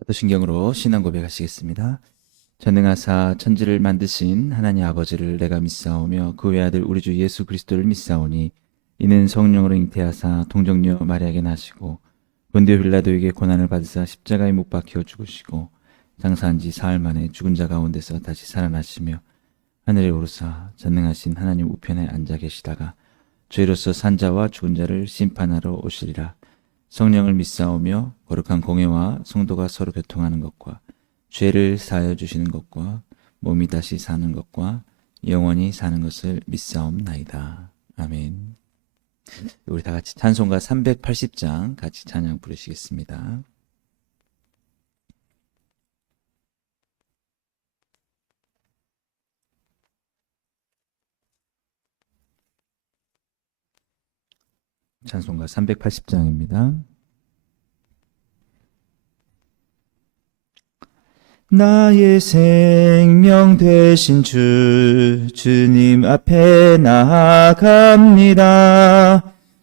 사도신경으로 신앙 고백하시겠습니다. 전능하사 천지를 만드신 하나님 아버지를 내가 믿사오며 그 외아들 우리 주 예수 그리스도를 믿사오니 이는 성령으로 잉태하사 동정녀 마리아에게 나시고 본디오 빌라도에게 고난을 받으사 십자가에 못 박혀 죽으시고 장사한 지 사흘 만에 죽은 자 가운데서 다시 살아나시며 하늘에 오르사 전능하신 하나님 우편에 앉아 계시다가 죄로서 산 자와 죽은 자를 심판하러 오시리라. 성령을 믿사오며 거룩한 공회와 성도가 서로 교통하는 것과 죄를 사하여 주시는 것과 몸이 다시 사는 것과 영원히 사는 것을 믿사옵나이다. 아멘. 우리 다 같이 찬송가 380장 같이 찬양 부르시겠습니다. 찬송가 380장입니다. 나의 생명 되신 주님 앞에 나아갑니다.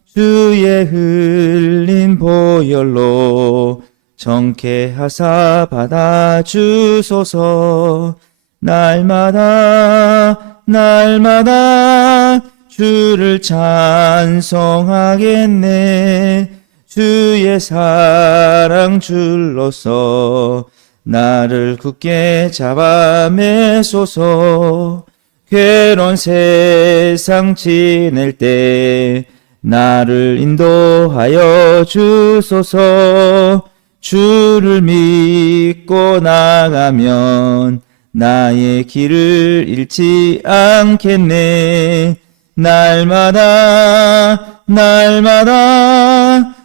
주의 흘린 보혈로 정케하사 받아주소서. 날마다 주를 찬송하겠네. 주의 사랑 줄로서 나를 굳게 잡아 매소서. 괴로운 세상 지낼 때 나를 인도하여 주소서. 주를 믿고 나가면 나의 길을 잃지 않겠네. 날마다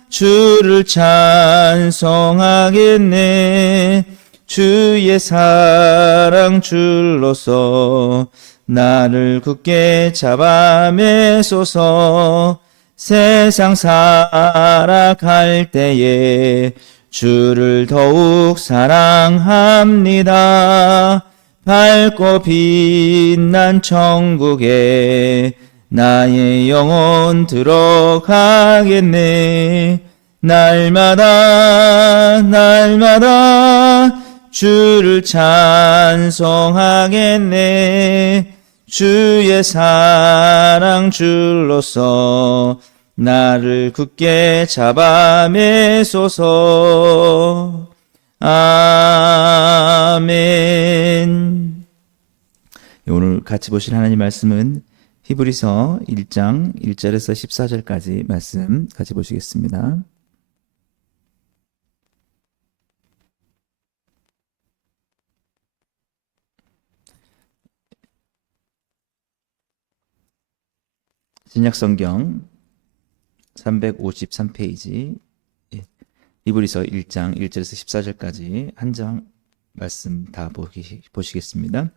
주를 찬송하겠네. 주의 사랑 줄로서 나를 굳게 잡아 매소서. 세상 살아갈 때에 주를 더욱 사랑합니다. 밝고 빛난 천국에 나의 영혼 들어가겠네. 날마다 주를 찬송하겠네. 주의 사랑 줄로서 나를 굳게 잡아 매소서. 아멘. 오늘 같이 보실 하나님 말씀은 히브리서 1장 1절에서 14절까지 말씀 같이 보시겠습니다. 신약성경 353페이지 히브리서 1장 1절에서 14절까지 한 장 말씀 다 보시겠습니다.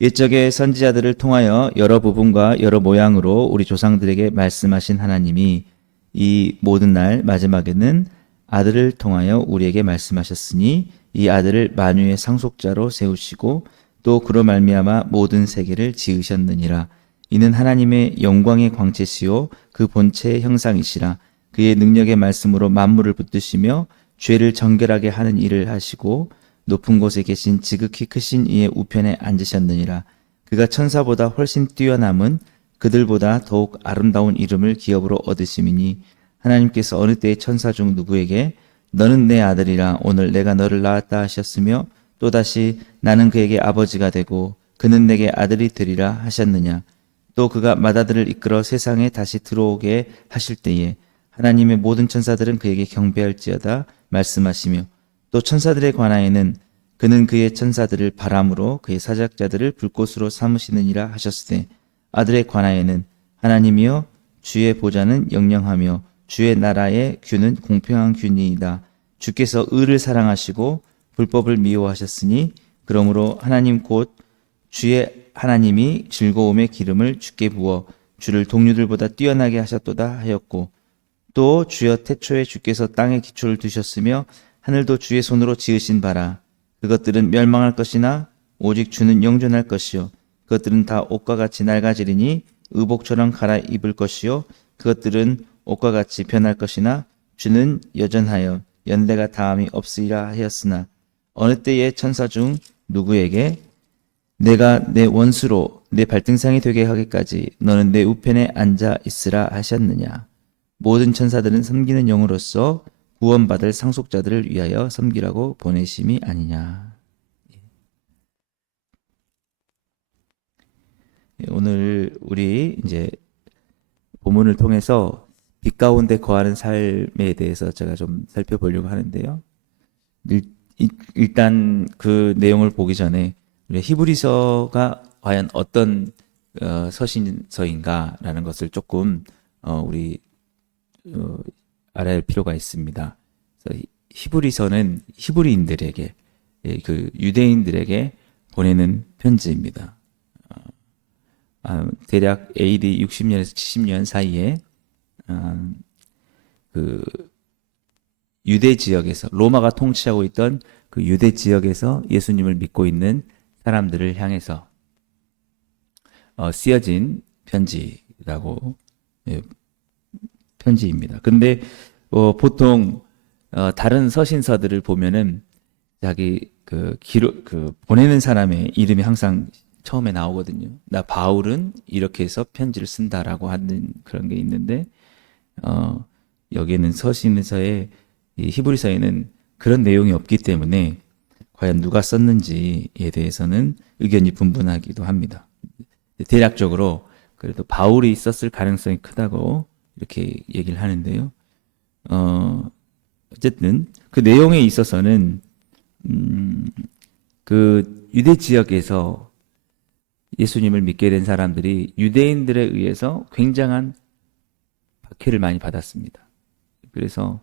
옛적의 선지자들을 통하여 여러 부분과 여러 모양으로 우리 조상들에게 말씀하신 하나님이 이 모든 날 마지막에는 아들을 통하여 우리에게 말씀하셨으니 이 아들을 만유의 상속자로 세우시고 또 그로 말미암아 모든 세계를 지으셨느니라. 이는 하나님의 영광의 광채시요 그 본체의 형상이시라. 그의 능력의 말씀으로 만물을 붙드시며 죄를 정결하게 하는 일을 하시고 높은 곳에 계신 지극히 크신 이의 우편에 앉으셨느니라. 그가 천사보다 훨씬 뛰어남은 그들보다 더욱 아름다운 이름을 기업으로 얻으심이니 하나님께서 어느 때의 천사 중 누구에게 너는 내 아들이라 오늘 내가 너를 낳았다 하셨으며 또다시 나는 그에게 아버지가 되고 그는 내게 아들이 되리라 하셨느냐. 또 그가 맏아들을 이끌어 세상에 다시 들어오게 하실 때에 하나님의 모든 천사들은 그에게 경배할지어다 말씀하시며 또 천사들에 관하여는 그는 그의 천사들을 바람으로 그의 사작자들을 불꽃으로 삼으시느니라 하셨으되 아들에 관하여는 하나님이여 주의 보좌는 영영하며 주의 나라의 규는 공평한 규니이다. 주께서 의를 사랑하시고 불법을 미워하셨으니 그러므로 하나님 곧 주의 하나님이 즐거움의 기름을 주께 부어 주를 동류들보다 뛰어나게 하셨도다 하였고 또 주여 태초에 주께서 땅에 기초를 두셨으며 하늘도 주의 손으로 지으신 바라. 그것들은 멸망할 것이나 오직 주는 영존할 것이요 그것들은 다 옷과 같이 낡아지리니 의복처럼 갈아입을 것이요 그것들은 옷과 같이 변할 것이나 주는 여전하여 연대가 다함이 없으리라 하였으나 어느 때에 천사 중 누구에게 내가 내 원수로 내 발등상이 되게 하기까지 너는 내 우편에 앉아 있으라 하셨느냐. 모든 천사들은 섬기는 영으로서 구원받을 상속자들을 위하여 섬기라고 보내심이 아니냐. 오늘 우리 이제 본문을 통해서 빛 가운데 거하는 삶에 대해서 제가 좀 살펴보려고 하는데요. 일단 그 내용을 보기 전에 우리 히브리서가 과연 어떤 서신서인가라는 것을 조금 우리 알아야 할 필요가 있습니다. 히브리서는 히브리인들에게 그 유대인들에게 보내는 편지입니다. 대략 AD 60년에서 70년 사이에 그 유대 지역에서 로마가 통치하고 있던 그 유대 지역에서 예수님을 믿고 있는 사람들을 향해서 쓰여진 편지라고 편지입니다. 근데 보통 다른 서신서들을 보면은 자기 그 기록 그 보내는 사람의 이름이 항상 처음에 나오거든요. 나 바울은 이렇게 해서 편지를 쓴다라고 하는 그런 게 있는데 여기에는 서신서에 이 히브리서에는 그런 내용이 없기 때문에 과연 누가 썼는지에 대해서는 의견이 분분하기도 합니다. 대략적으로 그래도 바울이 썼을 가능성이 크다고 이렇게 얘기를 하는데요. 어쨌든 그 내용에 있어서는 그 유대 지역에서 예수님을 믿게 된 사람들이 유대인들에 의해서 굉장한 박해를 많이 받았습니다. 그래서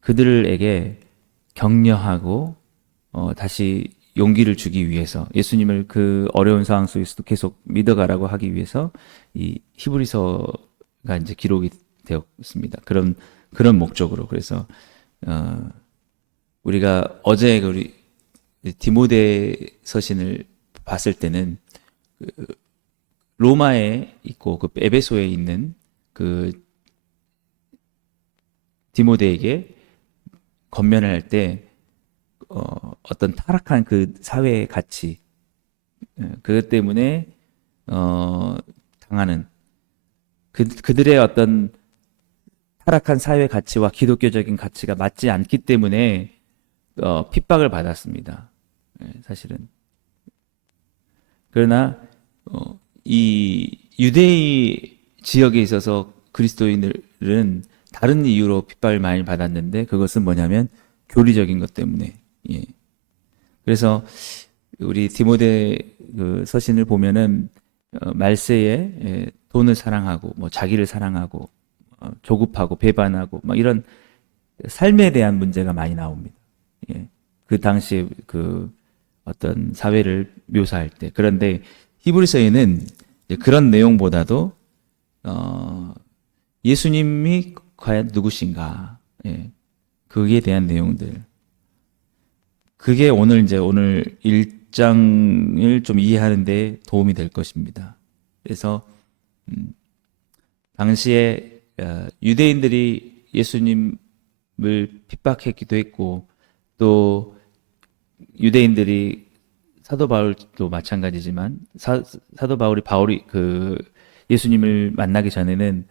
그들에게 격려하고 다시 용기를 주기 위해서 예수님을 그 어려운 상황 속에서도 계속 믿어가라고 하기 위해서 이 히브리서가 이제 기록이 되었습니다. 그런 목적으로. 그래서 우리가 어제 우리 디모데 서신을 봤을 때는 그 로마에 있고 그 에베소에 있는 그 디모데에게 권면을 할 때 어떤 타락한 그 사회의 가치 그것 때문에 당하는 그들의 어떤 타락한 사회 가치와 기독교적인 가치가 맞지 않기 때문에 핍박을 받았습니다. 사실은. 그러나 이 유대인 지역에 있어서 그리스도인들은 다른 이유로 핍박을 많이 받았는데 그것은 뭐냐면 교리적인 것 때문에. 예. 그래서 우리 디모데 그 서신을 보면은 말세에 돈을 사랑하고 뭐 자기를 사랑하고 조급하고 배반하고 막 이런 삶에 대한 문제가 많이 나옵니다. 예. 그 당시에 그 어떤 사회를 묘사할 때. 그런데 히브리서에는 그런 내용보다도 예수님이 과연 누구신가? 예. 그에 대한 내용들. 그게 오늘 1장을 좀 이해하는 데 도움이 될 것입니다. 그래서 당시에 유대인들이 예수님을 핍박했기도 했고 또 유대인들이 사도 바울도 마찬가지지만 사도 바울이 그 예수님을 만나기 전에는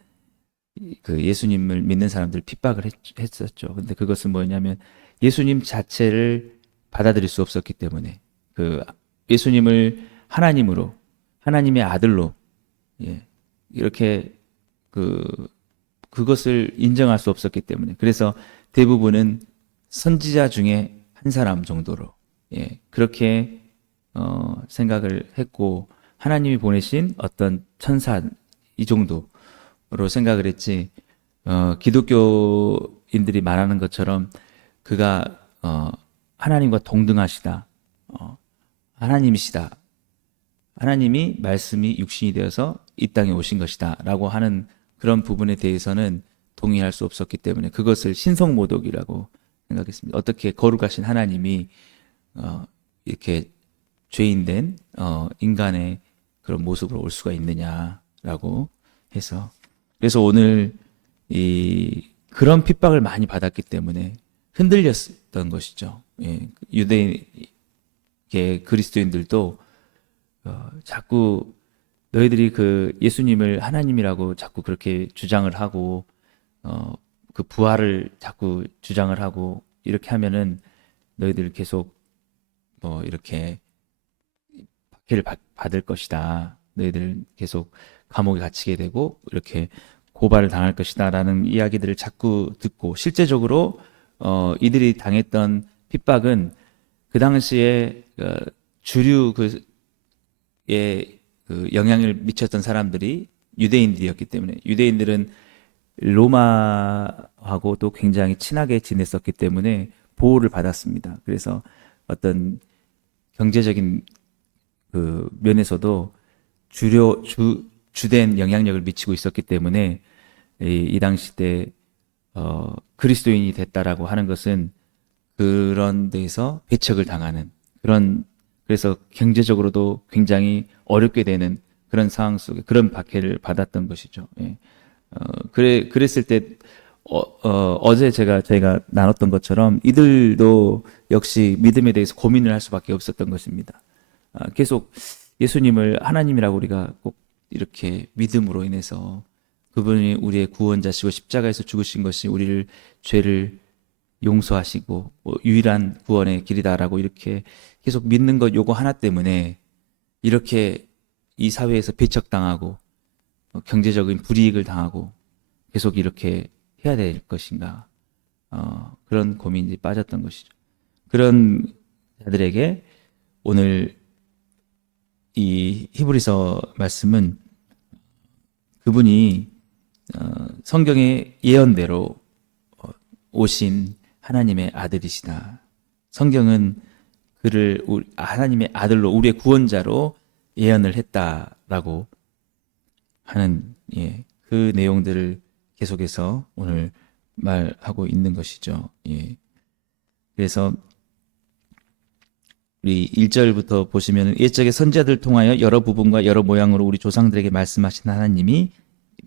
그 예수님을 믿는 사람들 핍박을 했었죠. 근데 그것은 뭐냐면 예수님 자체를 받아들일 수 없었기 때문에 그 예수님을 하나님으로 하나님의 아들로 이렇게 그것을 인정할 수 없었기 때문에 그래서 대부분은 선지자 중에 한 사람 정도로 그렇게 생각을 했고 하나님이 보내신 어떤 천사 이 정도로 생각을 했지 기독교인들이 말하는 것처럼 그가 하나님과 동등하시다 하나님이시다 하나님이 말씀이 육신이 되어서 이 땅에 오신 것이다 라고 하는 그런 부분에 대해서는 동의할 수 없었기 때문에 그것을 신성모독이라고 생각했습니다. 어떻게 거룩하신 하나님이 이렇게 죄인된 인간의 그런 모습으로 올 수가 있느냐라고 해서 그래서 오늘 그런 핍박을 많이 받았기 때문에 흔들렸던 것이죠. 예, 유대계 그리스도인들도 자꾸 너희들이 그 예수님을 하나님이라고 자꾸 그렇게 주장을 하고 그 부활을 자꾸 주장을 하고 이렇게 하면은 너희들 계속 뭐 이렇게 박해를 받을 것이다. 너희들 계속 감옥에 갇히게 되고 이렇게 고발을 당할 것이다라는 이야기들을 자꾸 듣고 실제적으로 이들이 당했던 핍박은 그 당시에 주류 그 영향을 미쳤던 사람들이 유대인들이었기 때문에 유대인들은 로마하고도 굉장히 친하게 지냈었기 때문에 보호를 받았습니다. 그래서 어떤 경제적인 그 면에서도 주된 영향력을 미치고 있었기 때문에 이 당시 때 그리스도인이 됐다라고 하는 것은 그런 데에서 배척을 당하는 그래서 경제적으로도 굉장히 어렵게 되는 그런 상황 속에 그런 박해를 받았던 것이죠. 예. 그랬을 때 어제 저희가 나눴던 것처럼 이들도 역시 믿음에 대해서 고민을 할 수밖에 없었던 것입니다. 계속 예수님을 하나님이라고 우리가 꼭 이렇게 믿음으로 인해서 그분이 우리의 구원자시고 십자가에서 죽으신 것이 우리를 죄를 용서하시고 유일한 구원의 길이다라고 이렇게 계속 믿는 것 요거 하나 때문에 이렇게 이 사회에서 배척당하고 경제적인 불이익을 당하고 계속 이렇게 해야 될 것인가 그런 고민이 빠졌던 것이죠. 그런 자들에게 오늘 이 히브리서 말씀은 그분이 성경의 예언대로 오신 하나님의 아들이시다. 성경은 그를 하나님의 아들로 우리의 구원자로 예언을 했다라고 하는 그 내용들을 계속해서 오늘 말하고 있는 것이죠. 예. 그래서 우리 1절부터 보시면 옛적의 선지자들 통하여 여러 부분과 여러 모양으로 우리 조상들에게 말씀하신 하나님이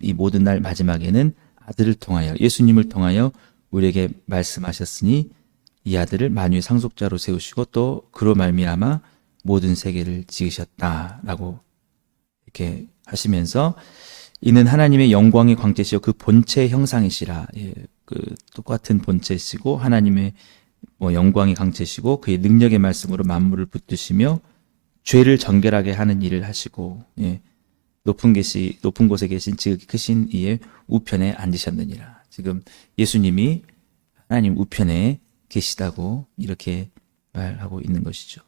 이 모든 날 마지막에는 아들을 통하여 예수님을 통하여 우리에게 말씀하셨으니 이 아들을 만유의 상속자로 세우시고 또 그로 말미암아 모든 세계를 지으셨다라고 이렇게 하시면서 이는 하나님의 영광의 광채시요 그 본체의 형상이시라. 예, 그 똑같은 본체시고 하나님의 영광의 광채시고 그의 능력의 말씀으로 만물을 붙드시며 죄를 정결하게 하는 일을 하시고 높은 곳에 계신 지극히 크신 이의 우편에 앉으셨느니라. 지금 예수님이 하나님 우편에 계시다고 이렇게 말하고 있는 것이죠.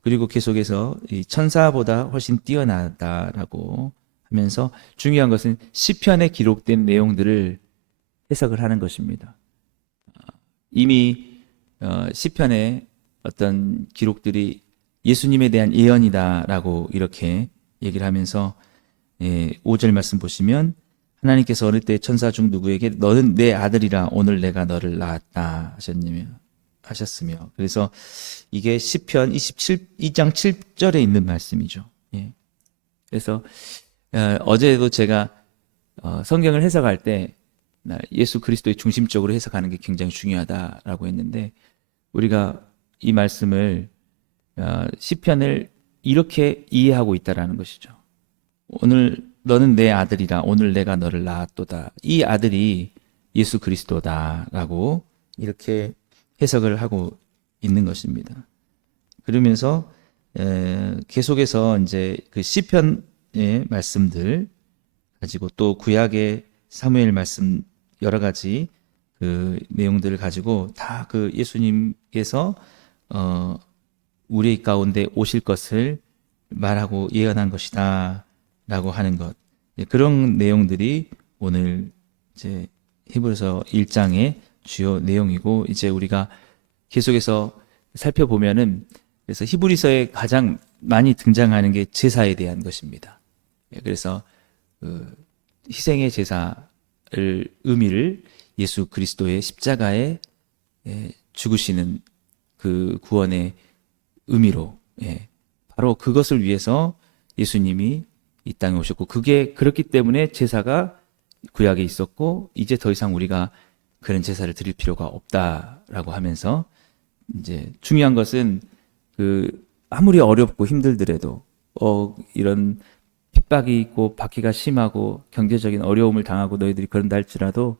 그리고 계속해서 이 천사보다 훨씬 뛰어나다라고 하면서 중요한 것은 시편에 기록된 내용들을 해석을 하는 것입니다. 이미 시편의 어떤 기록들이 예수님에 대한 예언이다라고 이렇게 얘기를 하면서 5절 말씀 보시면 하나님께서 어느 때 천사 중 누구에게 너는 내 아들이라 오늘 내가 너를 낳았다 하셨으며 그래서 이게 시편 2장 7절에 있는 말씀이죠. 그래서 어제도 제가 성경을 해석할 때 예수 그리스도의 중심적으로 해석하는 게 굉장히 중요하다라고 했는데 우리가 이 말씀을 시편을 이렇게 이해하고 있다라는 것이죠. 오늘 너는 내 아들이라 오늘 내가 너를 낳았도다. 이 아들이 예수 그리스도다라고 이렇게 해석을 하고 있는 것입니다. 그러면서 계속해서 이제 그 시편의 말씀들 가지고 또 구약의 사무엘 말씀 여러 가지 그 내용들을 가지고 다 그 예수님께서 우리 가운데 오실 것을 말하고 예언한 것이다 라고 하는 것 그런 내용들이 오늘 이제 히브리서 1장의 주요 내용이고 이제 우리가 계속해서 살펴보면은 그래서 히브리서에 가장 많이 등장하는 게 제사에 대한 것입니다. 그래서 그 희생의 제사를 의미를 예수 그리스도의 십자가에 죽으시는 그 구원의 의미로 바로 그것을 위해서 예수님이 이 땅에 오셨고 그게 그렇기 때문에 제사가 구약에 있었고 이제 더 이상 우리가 그런 제사를 드릴 필요가 없다라고 하면서 이제 중요한 것은 그 아무리 어렵고 힘들더라도 이런 핍박이 있고 박해가 심하고 경제적인 어려움을 당하고 너희들이 그런다 할지라도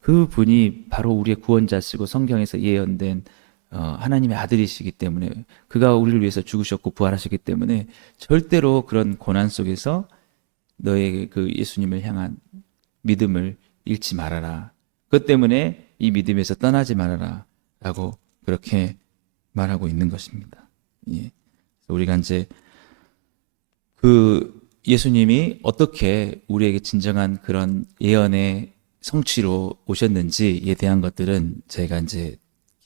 그 분이 바로 우리의 구원자시고 성경에서 예언된 하나님의 아들이시기 때문에 그가 우리를 위해서 죽으셨고 부활하셨기 때문에 절대로 그런 고난 속에서 너의 그 예수님을 향한 믿음을 잃지 말아라. 그것 때문에 이 믿음에서 떠나지 말아라. 라고 그렇게 말하고 있는 것입니다. 예. 우리가 이제 그 예수님이 어떻게 우리에게 진정한 그런 예언의 성취로 오셨는지에 대한 것들은 저희가 이제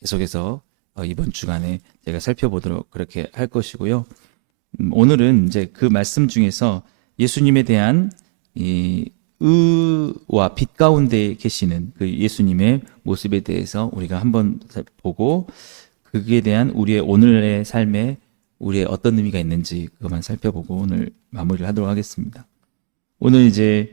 계속해서 이번 주간에 제가 살펴보도록 그렇게 할 것이고요. 오늘은 이제 그 말씀 중에서 예수님에 대한 이 의와 빛 가운데 계시는 그 예수님의 모습에 대해서 우리가 한번 보고 그에 대한 우리의 오늘의 삶에 우리의 어떤 의미가 있는지 그것만 살펴보고 오늘 마무리를 하도록 하겠습니다. 오늘 이제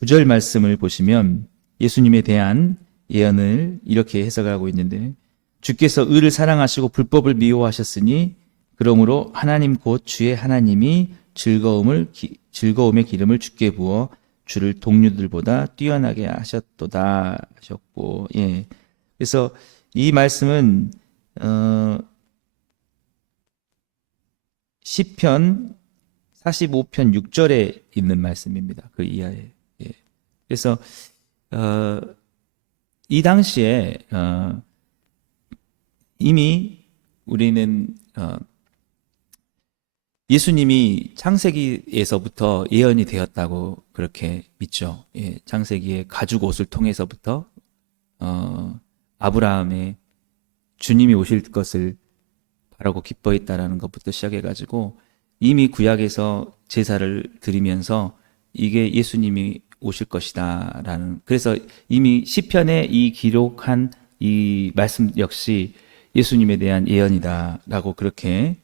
9절 말씀을 보시면 예수님에 대한 예언을 이렇게 해석을 하고 있는데 주께서 의를 사랑하시고 불법을 미워하셨으니 그러므로 하나님 곧 주의 하나님이 즐거움의 기름을 주께 부어 주를 동료들보다 뛰어나게 하셨도다 하셨고, 예. 그래서 이 말씀은 시편 45편 6절에 있는 말씀입니다. 그 이하에. 예. 그래서 이 당시에 이미 우리는 예수님이 창세기에서부터 예언이 되었다고 그렇게 믿죠. 예, 창세기의 가죽 옷을 통해서부터 아브라함의 주님이 오실 것을 바라고 기뻐했다라는 것부터 시작해가지고 이미 구약에서 제사를 드리면서 이게 예수님이 오실 것이다라는, 그래서 이미 시편에 이 기록한 이 말씀 역시 예수님에 대한 예언이다라고 그렇게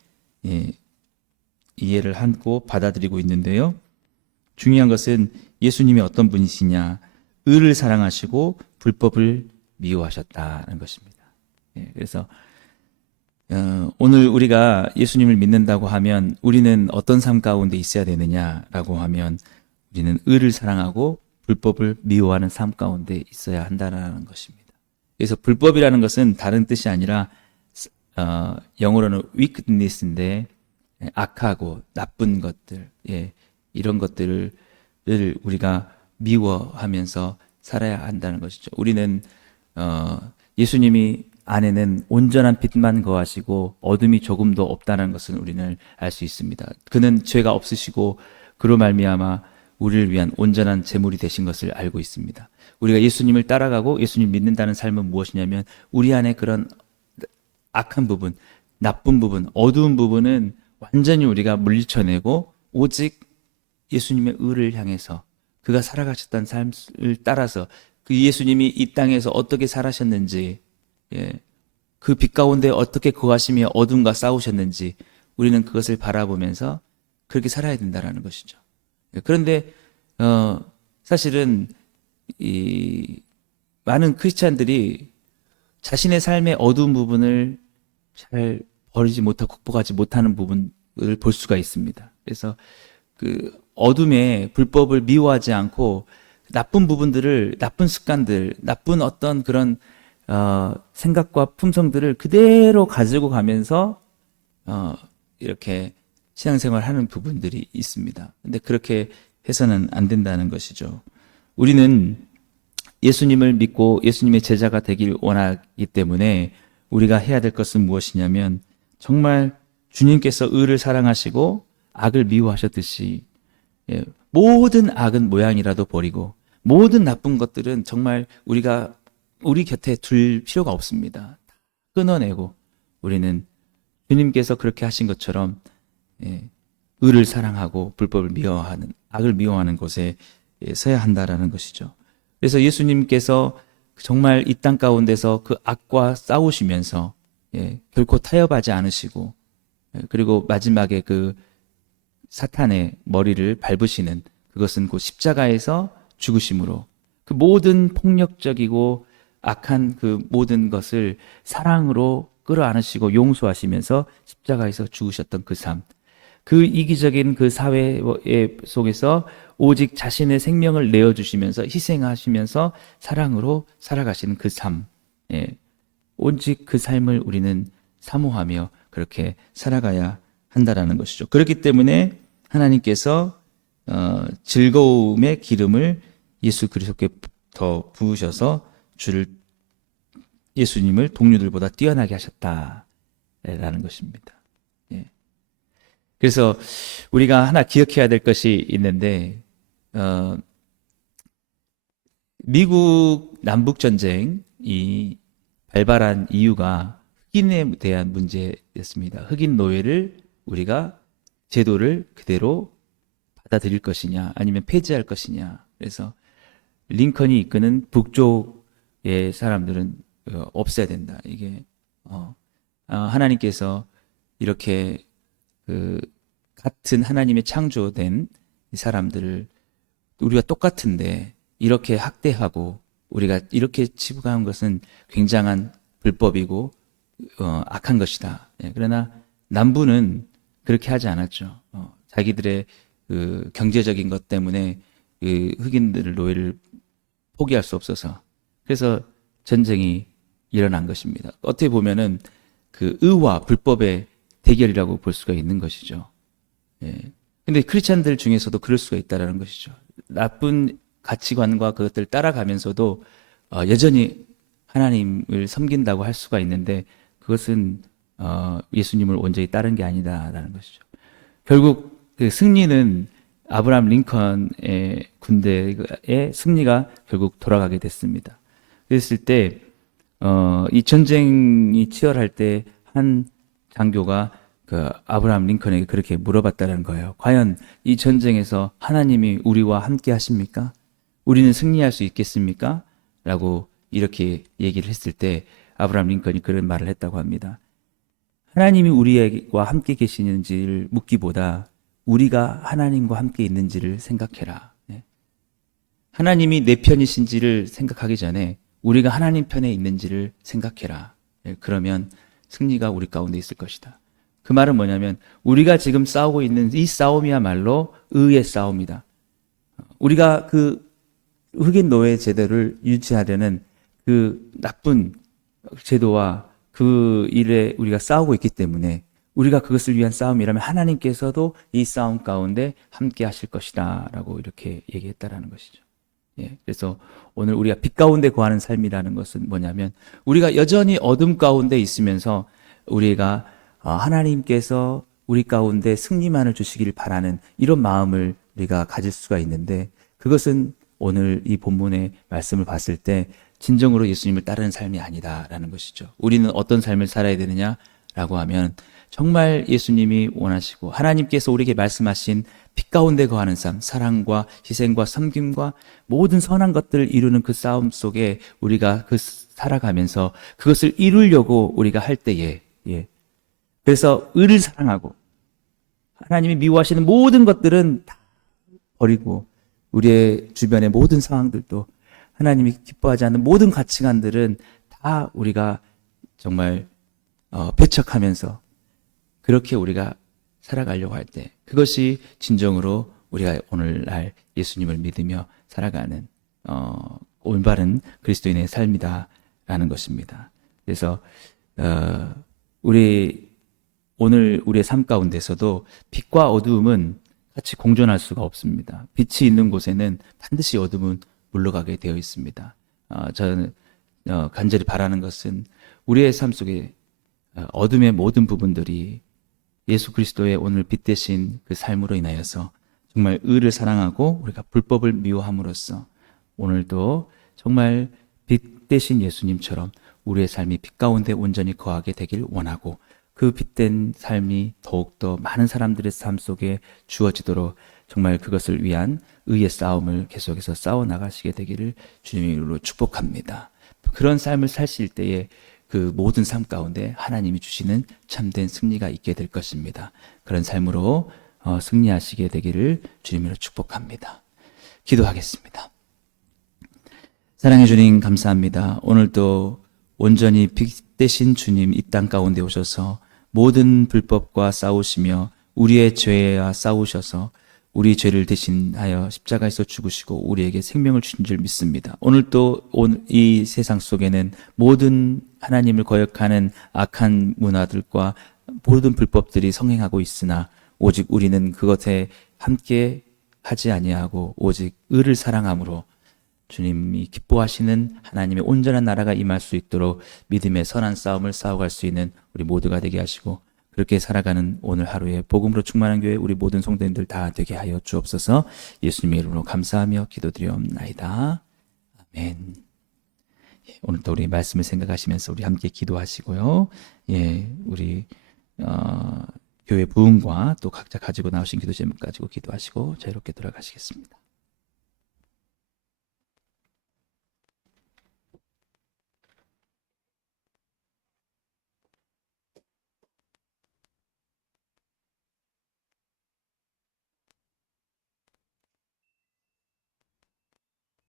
이해를 하고 받아들이고 있는데요. 중요한 것은 예수님이 어떤 분이시냐, 의를 사랑하시고 불법을 미워하셨다는 것입니다. 그래서 오늘 우리가 예수님을 믿는다고 하면 우리는 어떤 삶 가운데 있어야 되느냐라고 하면 우리는 의를 사랑하고 불법을 미워하는 삶 가운데 있어야 한다는 것입니다. 그래서 불법이라는 것은 다른 뜻이 아니라 영어로는 wickedness인데 악하고 나쁜 것들, 이런 것들을 우리가 미워하면서 살아야 한다는 것이죠. 우리는 예수님이 안에는 온전한 빛만 거하시고 어둠이 조금도 없다는 것은 우리는 알 수 있습니다. 그는 죄가 없으시고 그로 말미암아 우리를 위한 온전한 제물이 되신 것을 알고 있습니다. 우리가 예수님을 따라가고 예수님 믿는다는 삶은 무엇이냐면 우리 안에 그런 악한 부분, 나쁜 부분, 어두운 부분은 완전히 우리가 물리쳐내고 오직 예수님의 의를 향해서 그가 살아가셨던 삶을 따라서 그 예수님이 이 땅에서 어떻게 살아셨는지, 그 빛 가운데 어떻게 거하시며 어둠과 싸우셨는지 우리는 그것을 바라보면서 그렇게 살아야 된다는 것이죠. 그런데 사실은 이 많은 크리스찬들이 자신의 삶의 어두운 부분을 잘 버리지 못하고 극복하지 못하는 부분을 볼 수가 있습니다. 그래서 그 어둠의 불법을 미워하지 않고 나쁜 부분들을, 나쁜 습관들, 나쁜 어떤 그런 생각과 품성들을 그대로 가지고 가면서 이렇게 신앙생활하는 부분들이 있습니다. 근데 그렇게 해서는 안 된다는 것이죠. 우리는 예수님을 믿고 예수님의 제자가 되길 원하기 때문에 우리가 해야 될 것은 무엇이냐면 정말 주님께서 의를 사랑하시고 악을 미워하셨듯이 모든 악은 모양이라도 버리고 모든 나쁜 것들은 정말 우리가 우리 곁에 둘 필요가 없습니다. 끊어내고 우리는 주님께서 그렇게 하신 것처럼 의를 사랑하고 불법을 미워하는, 악을 미워하는 곳에 서야 한다라는 것이죠. 그래서 예수님께서 정말 이 땅 가운데서 그 악과 싸우시면서 결코 타협하지 않으시고 그리고 마지막에 그 사탄의 머리를 밟으시는, 그것은 그 십자가에서 죽으심으로 그 모든 폭력적이고 악한 그 모든 것을 사랑으로 끌어안으시고 용서하시면서 십자가에서 죽으셨던 그 삶, 그 이기적인 그 사회 속에서 오직 자신의 생명을 내어주시면서 희생하시면서 사랑으로 살아가시는 그 삶, 예, 오직 그 삶을 우리는 사모하며 그렇게 살아가야 한다라는 것이죠. 그렇기 때문에 하나님께서 즐거움의 기름을 예수 그리스도께 더 부으셔서 주를 예수님을 동료들보다 뛰어나게 하셨다라는 것입니다. 예. 그래서 우리가 하나 기억해야 될 것이 있는데 미국 남북 전쟁이 발발한 이유가 흑인에 대한 문제였습니다. 흑인 노예를 우리가 제도를 그대로 받아들일 것이냐 아니면 폐지할 것이냐. 그래서 링컨이 이끄는 북쪽의 사람들은 없애야 된다. 이게 하나님께서 이렇게 그 같은 하나님의 창조된 이 사람들을 우리가 똑같은데 이렇게 학대하고 우리가 이렇게 치부한 것은 굉장한 불법이고 악한 것이다. 예, 그러나 남부는 그렇게 하지 않았죠. 자기들의 그 경제적인 것 때문에 그 흑인들을 노예를 포기할 수 없어서 그래서 전쟁이 일어난 것입니다. 어떻게 보면은 그 의와 불법의 대결이라고 볼 수가 있는 것이죠. 예. 근데 크리스찬들 중에서도 그럴 수가 있다라는 것이죠. 나쁜 가치관과 그것들을 따라가면서도 여전히 하나님을 섬긴다고 할 수가 있는데 그것은 예수님을 온전히 따른 게 아니다라는 것이죠. 결국 그 승리는 아브라함 링컨의 군대의 승리가 결국 돌아가게 됐습니다. 그랬을 때 이 전쟁이 치열할 때 한 장교가 그 아브라함 링컨에게 그렇게 물어봤다는 거예요. 과연 이 전쟁에서 하나님이 우리와 함께 하십니까? 우리는 승리할 수 있겠습니까? 라고 이렇게 얘기를 했을 때 아브라함 링컨이 그런 말을 했다고 합니다. 하나님이 우리와 함께 계시는지를 묻기보다 우리가 하나님과 함께 있는지를 생각해라. 하나님이 내 편이신지를 생각하기 전에 우리가 하나님 편에 있는지를 생각해라. 그러면 승리가 우리 가운데 있을 것이다. 그 말은 뭐냐면 우리가 지금 싸우고 있는 이 싸움이야말로 의의 싸움이다. 우리가 그 흑인 노예 제도를 유지하려는 그 나쁜 제도와 그 일에 우리가 싸우고 있기 때문에 우리가 그것을 위한 싸움이라면 하나님께서도 이 싸움 가운데 함께 하실 것이다 라고 이렇게 얘기했다라는 것이죠. 예, 그래서 오늘 우리가 빛 가운데 거하는 삶이라는 것은 뭐냐면 우리가 여전히 어둠 가운데 있으면서 우리가 하나님께서 우리 가운데 승리만을 주시기를 바라는 이런 마음을 우리가 가질 수가 있는데 그것은 오늘 이 본문의 말씀을 봤을 때 진정으로 예수님을 따르는 삶이 아니다라는 것이죠. 우리는 어떤 삶을 살아야 되느냐라고 하면 정말 예수님이 원하시고 하나님께서 우리에게 말씀하신 빛 가운데 거하는 삶, 사랑과 희생과 섬김과 모든 선한 것들을 이루는 그 싸움 속에 우리가 그 살아가면서 그것을 이루려고 우리가 할 때에 그래서 의를 사랑하고 하나님이 미워하시는 모든 것들은 다 버리고 우리의 주변의 모든 상황들도 하나님이 기뻐하지 않는 모든 가치관들은 다 우리가 정말 배척하면서 그렇게 우리가 살아가려고 할 때 그것이 진정으로 우리가 오늘날 예수님을 믿으며 살아가는 올바른 그리스도인의 삶이다라는 것입니다. 그래서 오늘 우리의 삶 가운데서도 빛과 어두움은 같이 공존할 수가 없습니다. 빛이 있는 곳에는 반드시 어둠은 물러가게 되어 있습니다. 저는 간절히 바라는 것은 우리의 삶 속에 어둠의 모든 부분들이 예수 그리스도의 오늘 빛 대신 그 삶으로 인하여서 정말 의를 사랑하고 우리가 불법을 미워함으로써 오늘도 정말 빛 대신 예수님처럼 우리의 삶이 빛 가운데 온전히 거하게 되길 원하고 그 빛된 삶이 더욱더 많은 사람들의 삶 속에 주어지도록 정말 그것을 위한 의의 싸움을 계속해서 싸워나가시게 되기를 주님의 이름으로 축복합니다. 그런 삶을 사실 때에 그 모든 삶 가운데 하나님이 주시는 참된 승리가 있게 될 것입니다. 그런 삶으로 승리하시게 되기를 주님으로 축복합니다. 기도하겠습니다. 사랑해 주님 감사합니다. 오늘도 온전히 빛 대신 주님 이 땅 가운데 오셔서 모든 불법과 싸우시며 우리의 죄와 싸우셔서 우리 죄를 대신하여 십자가에서 죽으시고 우리에게 생명을 주신 줄 믿습니다. 오늘도 이 세상 속에는 모든 하나님을 거역하는 악한 문화들과 모든 불법들이 성행하고 있으나 오직 우리는 그것에 함께 하지 아니하고 오직 의를 사랑함으로 주님이 기뻐하시는 하나님의 온전한 나라가 임할 수 있도록 믿음의 선한 싸움을 싸워갈 수 있는 우리 모두가 되게 하시고 그렇게 살아가는 오늘 하루에 복음으로 충만한 교회 우리 모든 성도님들 다 되게 하여 주옵소서. 예수님의 이름으로 감사하며 기도드리옵나이다. 아멘. 오늘도 우리 말씀을 생각하시면서 우리 함께 기도하시고요. 우리 교회 부흥과 또 각자 가지고 나오신 기도 제목 가지고 기도하시고 자유롭게 돌아가시겠습니다.